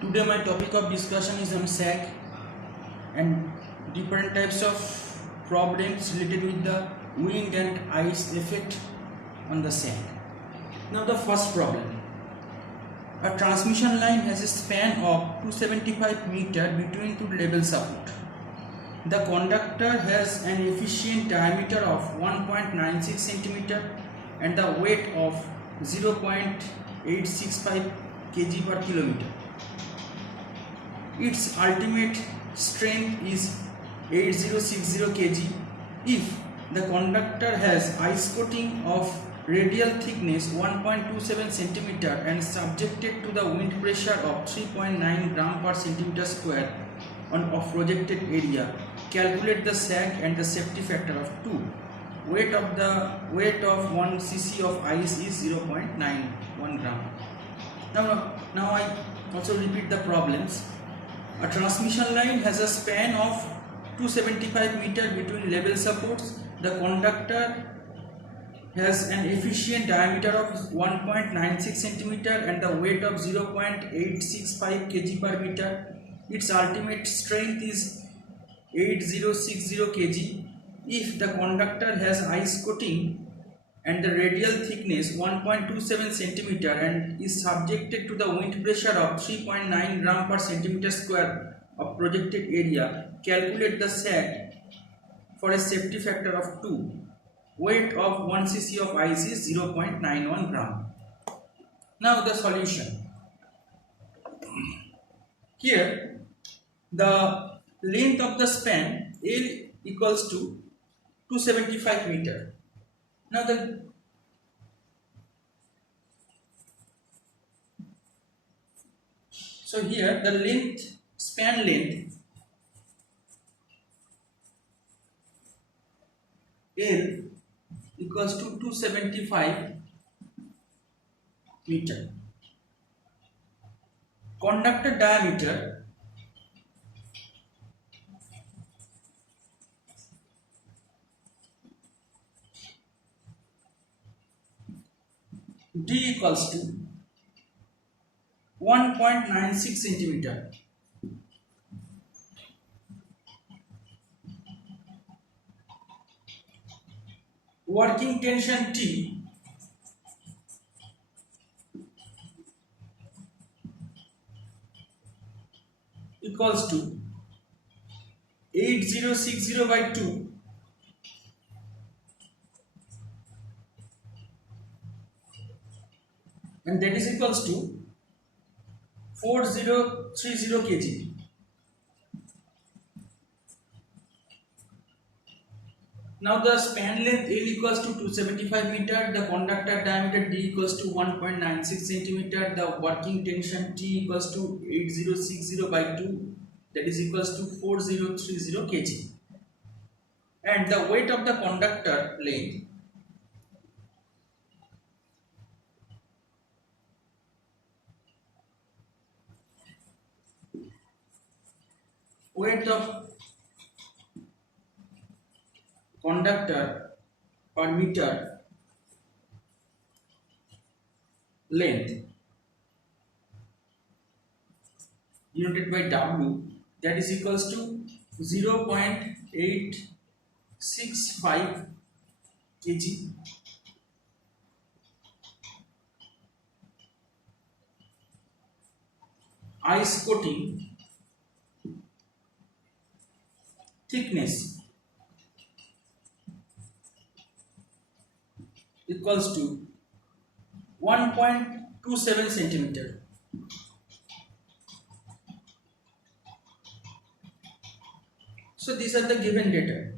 Today my topic of discussion is on sag and different types of problems related with the wind and ice effect on the sag. Now the first problem. A transmission line has a span of 275 meter between two level support. The conductor has an efficient diameter of 1.96 centimeter and the weight of 0.865 kg per kilometer. Its ultimate strength is 8060 kg. If the conductor has ice coating of radial thickness 1.27 cm and subjected to the wind pressure of 3.9 gram per centimeter square of projected area, calculate the sag and the safety factor of 2. Weight of 1 cc of ice is 0.91 gram. Now I also repeat the problems. A transmission line has a span of 275 meter between level supports. The conductor has an efficient diameter of 1.96 cm and the weight of 0.865 kg per meter. Its ultimate strength is 8060 kg. If the conductor has ice coating and the radial thickness 1.27 cm and is subjected to the wind pressure of 3.9 gram per centimeter square of projected area, calculate the sag for a safety factor of 2. Weight of 1 cc of ice is 0.91 gram. Now the solution. Here the length of the span L equals to 275 meter. Now here the span length L equals to 275 meter. Conductor diameter D equals to 1.96 centimeter. Working tension T equals to 8060 by 2 and that is equals to 4030 kg. Now the span length L equals to 275 meter, the conductor diameter D equals to 1.96 centimeter, the working tension T equals to 8060 by 2, that is equals to 4030 kg, and the weight of the conductor length conductor per meter length denoted by W, that is equals to 0.865 kg. Ice coating thickness equals to 1.27 centimeter. So these are the given data.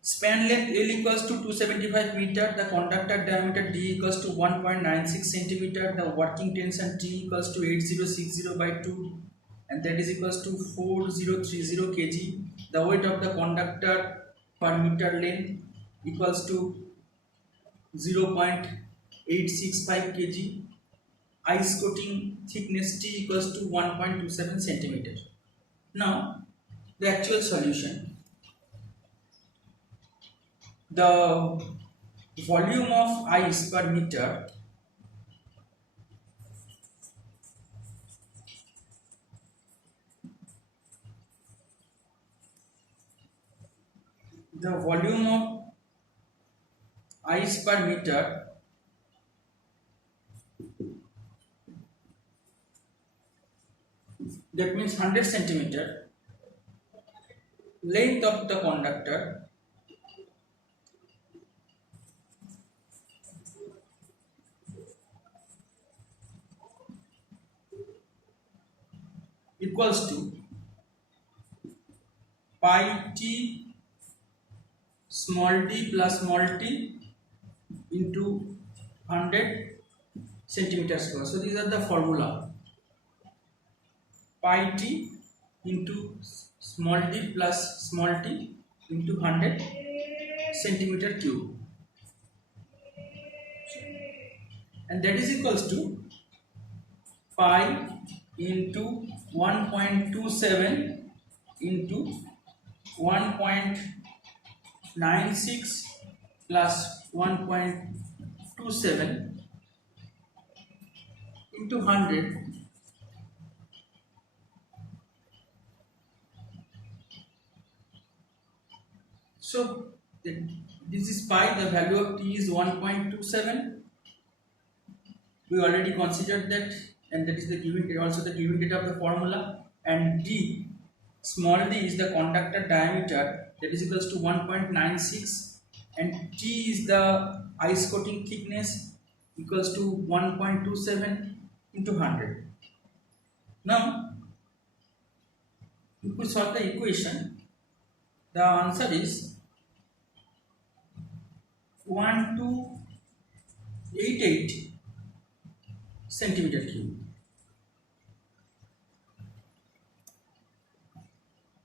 Span length L equals to 275 meter, the conductor diameter D equals to 1.96 centimeter, the working tension T equals to 8060 by 2 and that is equals to 4030 kg. The weight of the conductor per meter length equals to 0.865 kg. Ice coating thickness T equals to 1.27 centimeter. Now the actual solution. The volume of ice per meter the volume of ice per meter, that means 100 centimeter, length of the conductor equals to pi t small d plus small t into 100 centimeter square. So these are the formula: pi t into small d plus small t into 100 centimeter cube, and that is equals to pi into 1.27 into 1.96 plus 1.27 into 100. So this is pi, the value of t is 1.27. We already considered that, and that is the given, also the given data of the formula. And d, small d, is the conductor diameter, that is equals to 1.96, and t is the ice coating thickness, equals to 1.27 into 100. Now if we solve the equation, the answer is 1288 centimeter cube.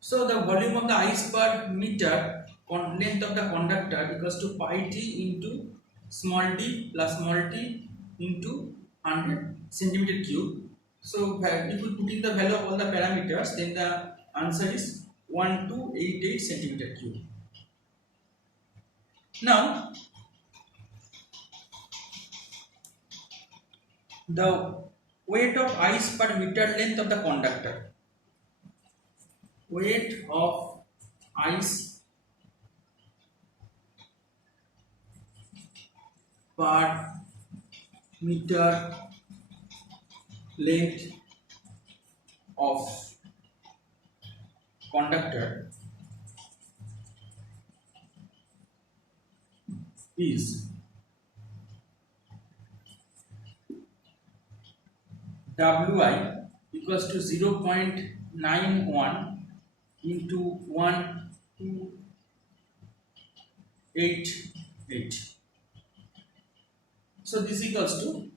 So the volume of the ice per meter, length of the conductor, equals to pi t into small d plus small t into 100 centimeter cube. So if we put in the value of all the parameters, then the answer is 1288 centimeter cube. Now the weight of ice per meter length of the conductor. Weight of ice per meter length of conductor is Wi equals to 0.91 into 1288. So this equals to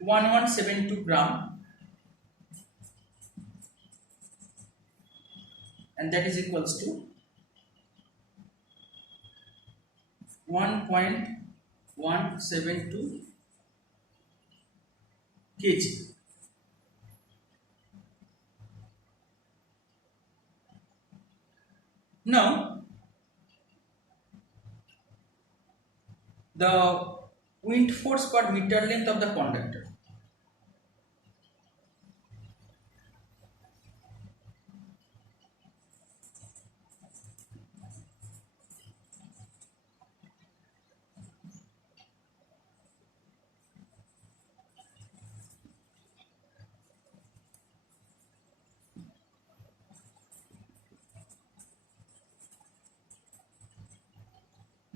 1172 gram, and that is equals to 1.172 kg. Now the wind force per meter length of the conductor.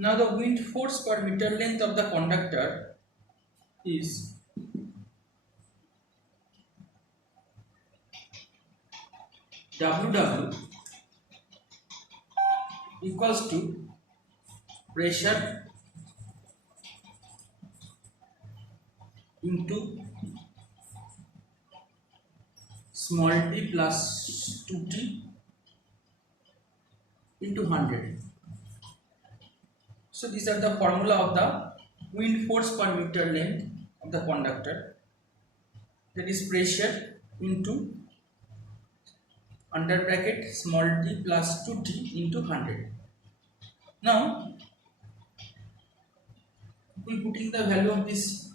Now the wind force per meter length of the conductor is WW equals to pressure into small t plus 2t into 100. So these are the formula of the wind force per meter length of the conductor, that is pressure into under bracket small t plus 2t into 100. Now we put in the value of these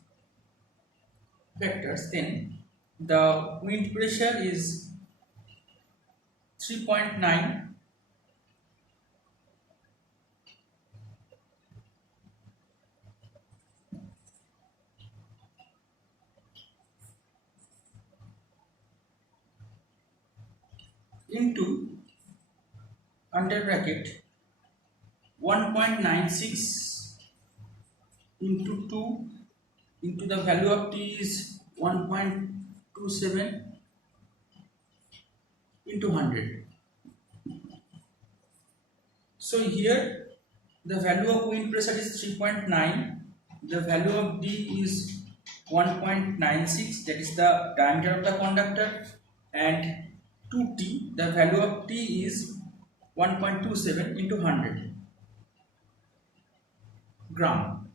vectors, then the wind pressure is 3.9 into under bracket 1.96 into 2 into the value of t is 1.27 into 100. So here the value of wind pressure is 3.9, the value of d is 1.96, that is the diameter of the conductor, and 2t, the value of t is 1.27 into 100 gram.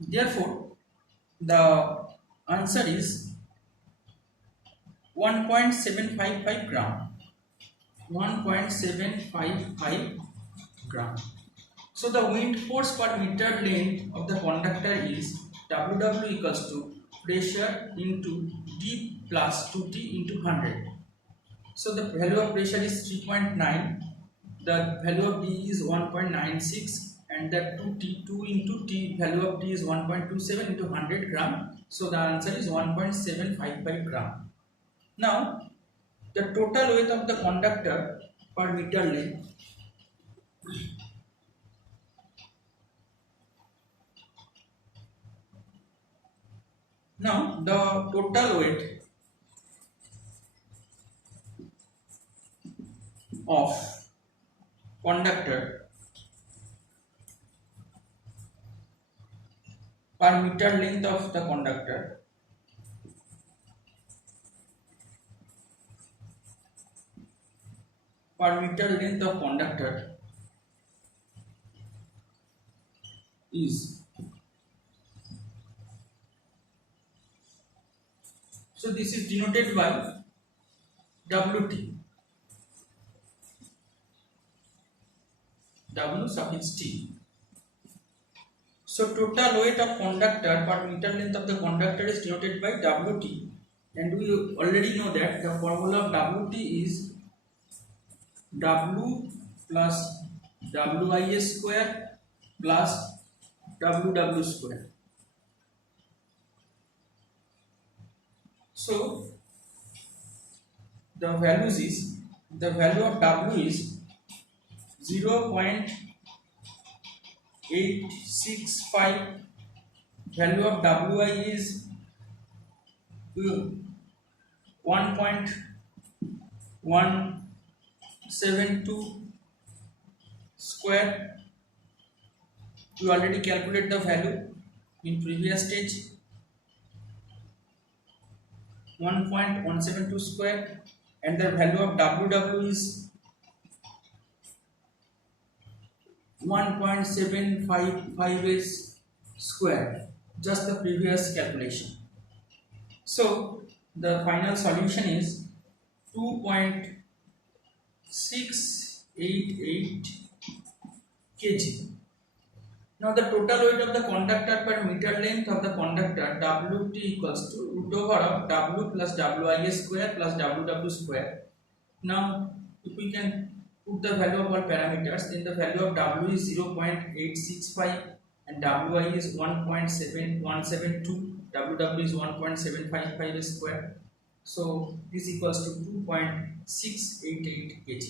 Therefore the answer is 1.755 gram. 1.755 gram. So the wind force per meter length of the conductor is Ww equals to pressure into d plus 2t into 100. So the value of pressure is 3.9, the value of d is 1.96, and the 2t, 2 into t, value of t is 1.27 into 100 gram. So the answer is 1.755 gram. Now the total weight of the conductor per meter length the total weight of conductor per meter length of the conductor is, so this is denoted by Wt, W suffix T. So total weight of conductor per meter length of the conductor is denoted by Wt, and we already know that the formula of Wt is W plus Wi square plus Ww square. So the value of W is 0.865, value of Wi is 1.172 square. We already calculate the value in previous stage. 1.172 square, and the value of Ww is 1.755 square, just the previous calculation. So the final solution is 2.688 kg. Now the total weight of the conductor per meter length of the conductor Wt equals to root over of W plus Wi square plus Ww square. Now if we can put the value of all parameters, then the value of W is 0.865 and Wi is 1.7172, Ww is 1.755 square. So this equals to 2.688 kg.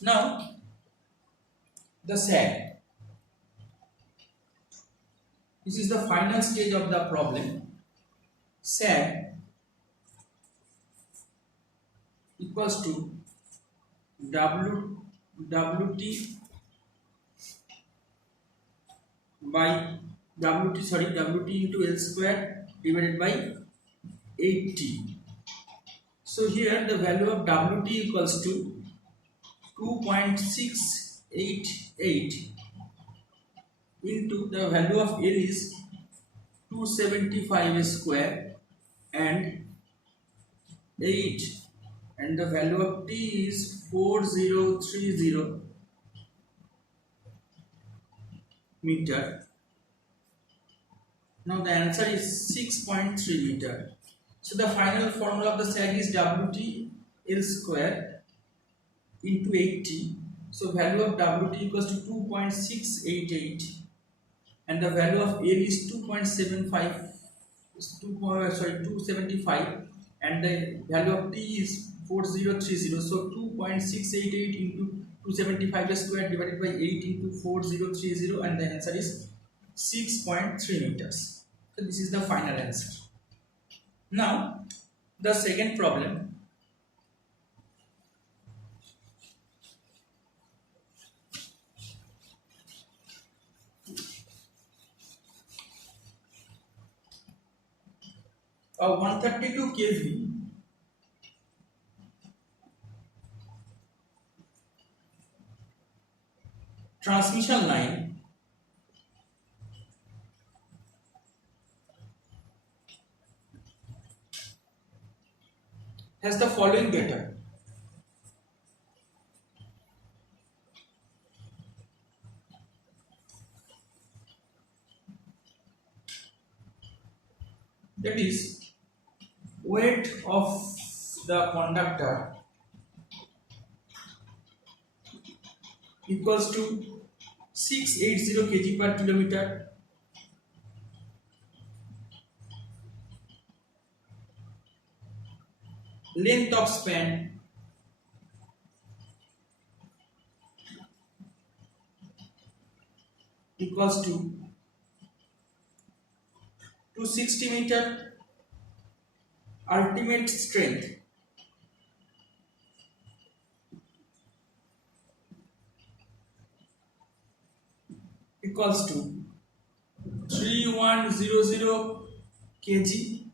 Now the sag. This is the final stage of the problem. Sag equals to Wt into L square divided by 8t. So here the value of Wt equals to 2.688 into the value of L is 275 square and 8, and the value of T is 4030 meter. Now the answer is 6.3 meter. So the final formula of the sag is Wt L square into 80. So value of WT equals to 2.688 and the value of L is 2.75 275 and the value of T is 4030. So 2.688 into 275 square divided by 8 into 4030 and the answer is 6.3 meters. So this is the final answer. Now the second problem. A 132 kV transmission line has the following data. That is, weight of the conductor equals to 680 kg per kilometer. Length of span equals to 260 meter. Ultimate strength equals to 3100 kg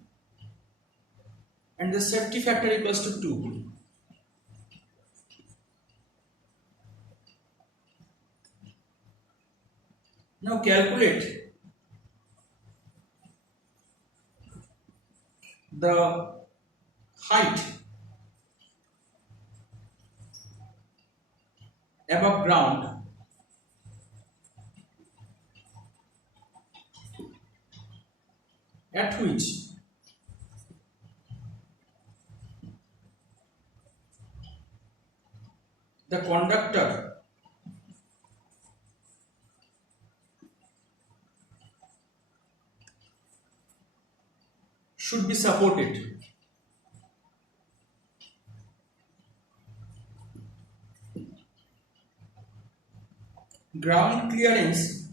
and the safety factor equals to 2. Now calculate the height above ground at which the conductor should be supported. Ground clearance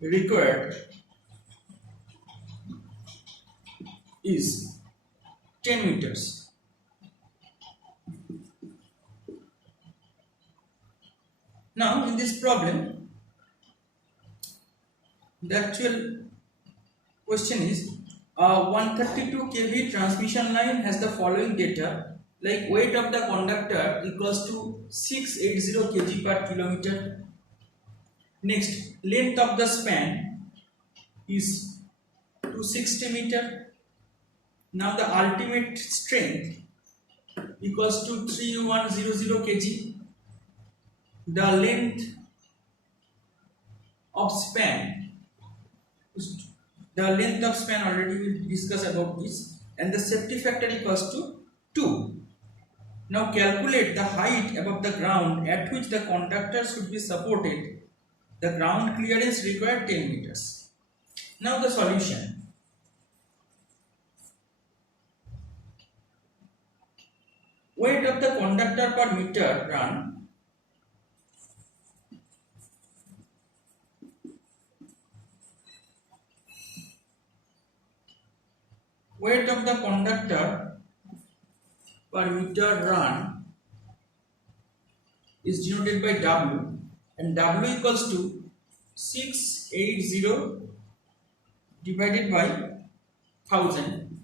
required is 10 meters. Now in this problem, the actual question is a 132 kV transmission line has the following data, like weight of the conductor equals to 680 kg per kilometer. Next, length of the span is 260 meter. Now the ultimate strength equals to 3100 kg. The length of span, already we discussed about this, and the safety factor equals to 2. Now calculate the height above the ground at which the conductor should be supported. The ground clearance required 10 meters. Now the solution. Weight of the conductor per meter run is denoted by W, and W equals to 680 divided by 1000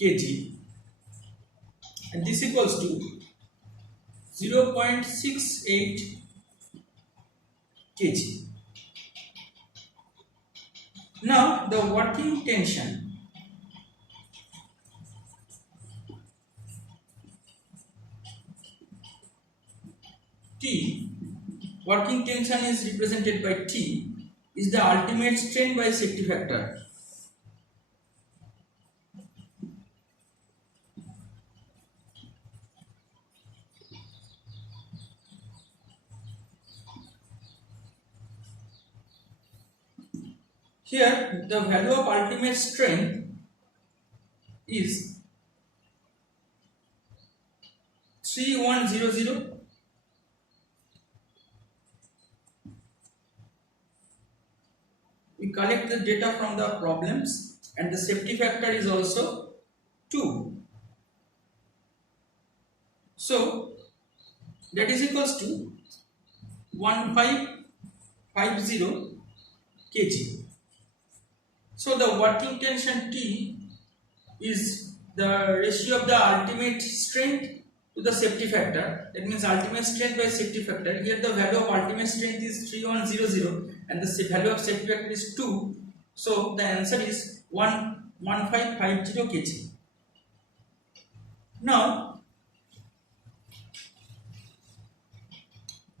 kg, and this equals to 0.68 kg. Now the working tension T working tension is represented by T, is the ultimate strain by safety factor. Here the value of ultimate strength is 3100. We collect the data from the problems and the safety factor is also 2. So that is equals to 1550 kg. So the working tension T is the ratio of the ultimate strength to the safety factor. That means ultimate strength by safety factor. Here the value of ultimate strength is 3100 and the value of safety factor is 2. So the answer is 1550 kg. Now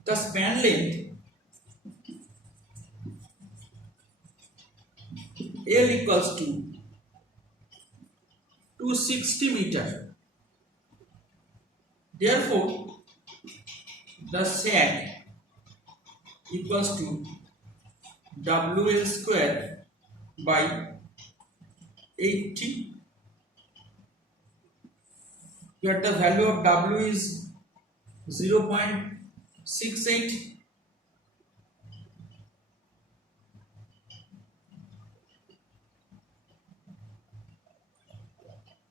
the span length L equals to 260 meter. Therefore, the sag equals to WL square by 80. Here the value of W is 0.68.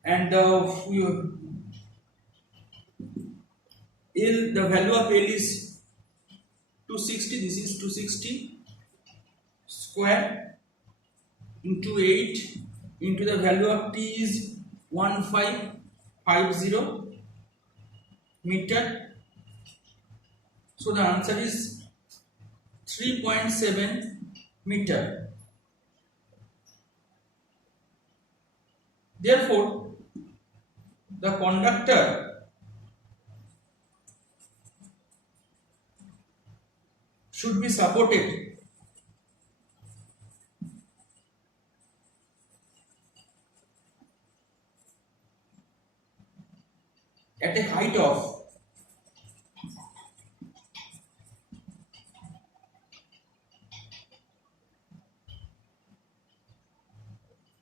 And the value of L is 260. This is 260 square into 8 into the value of T is 1550 meter. So the answer is 3.7 meter. Therefore, the conductor should be supported at a height of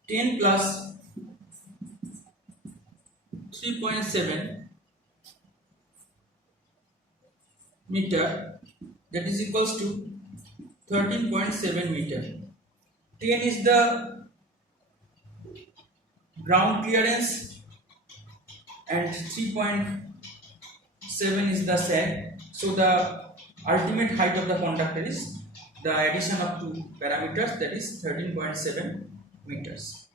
10 plus 3.7 meter, that is equals to 13.7 meter. 10 is the ground clearance and 3.7 is the sag. So the ultimate height of the conductor is the addition of two parameters, that is 13.7 meters.